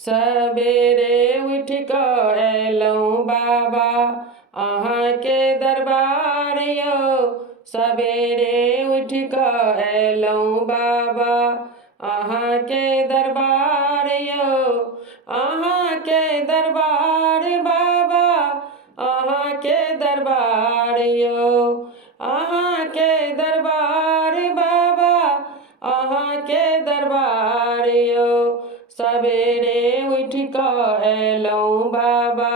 सबेरे उठ कऽ अयलहुँ बाबा अहाँके दरबार यौ। सबेरे उठ कऽ अयलहुँ बाबा अहाँके दरबार यौ। अहाँके दरबार बाबा अहाँके दरबार यौ। अहाँके दरबार बाबा अहाँके दरबार यौ। सबेरे उठ कऽ अयलहुँ बाबा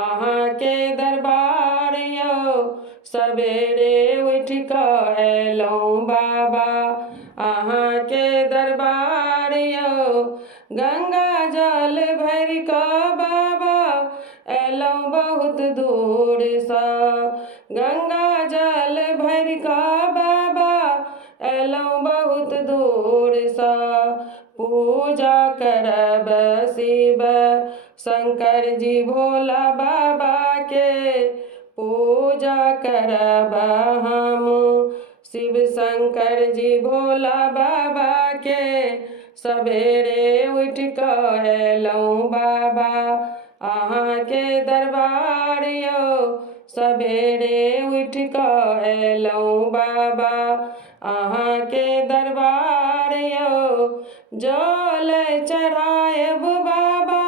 अहाँके दरबार यौ। सबेरे उठ कऽ अयलहुँ बाबा अहाँके दरबार यौ। गंगा जल भरि कऽ बाबा अयलहुँ बहुत दूरसँ। गंगा जल भरि कऽ बाबा अयलहुँ बहुत दूरसँ। पूजा करब शिव शंकर जी भोला बाबाके। पूजा करब हम शिव शंकर जी भोला बाबाके। सबेरे उठ कऽ अयलहुँ बाबा अहाँके दरबार यौ। सबेरे उठ कऽ अयलहुँ बाबा अहाँके दरबार यौ। जल चढ़ायब बाबा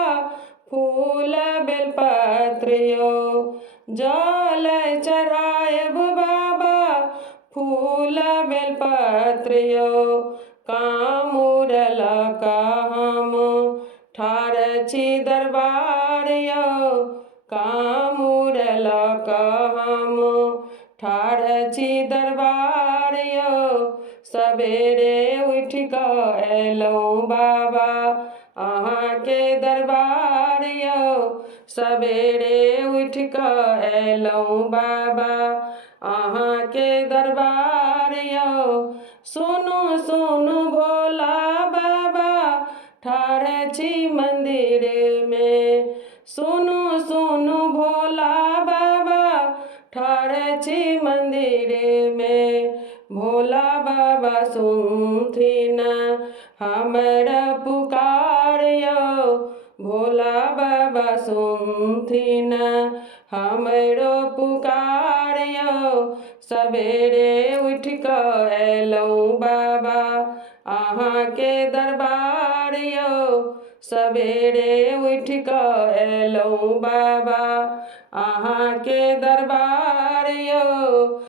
फूल बेलपत्र यौ। जल चढ़ायब बाबा फूल बेलपत्र यौ। कामूर लऽ कऽ हम ठाढ़ छी दरबार यौ। कामूर लऽ कऽ हम ठाढ़ छी दरबार यौ। सबेरे उठ कऽ अयलहुँ बाबा अहाँके दरबार यौ। सबेरे उठ कऽ अयलहुँ बाबा अहाँके दरबार यौ। सुनु सुनु भोला बाबा ठाढ़ छी मंदिरमे। सुनु सुनु भोला बाबा ठाढ़ छी मंदिरमे। भोला बाबा सुनथिन हमर पुकार यौ। भोला बाबा सुनथिन हमरो पुकार यौ। सबेरे उठ कऽ अयलहुँ बाबा अहाँके दरबार यौ। सबेरे उठ कऽ अयलहुँ बाबा अहाँके दरबार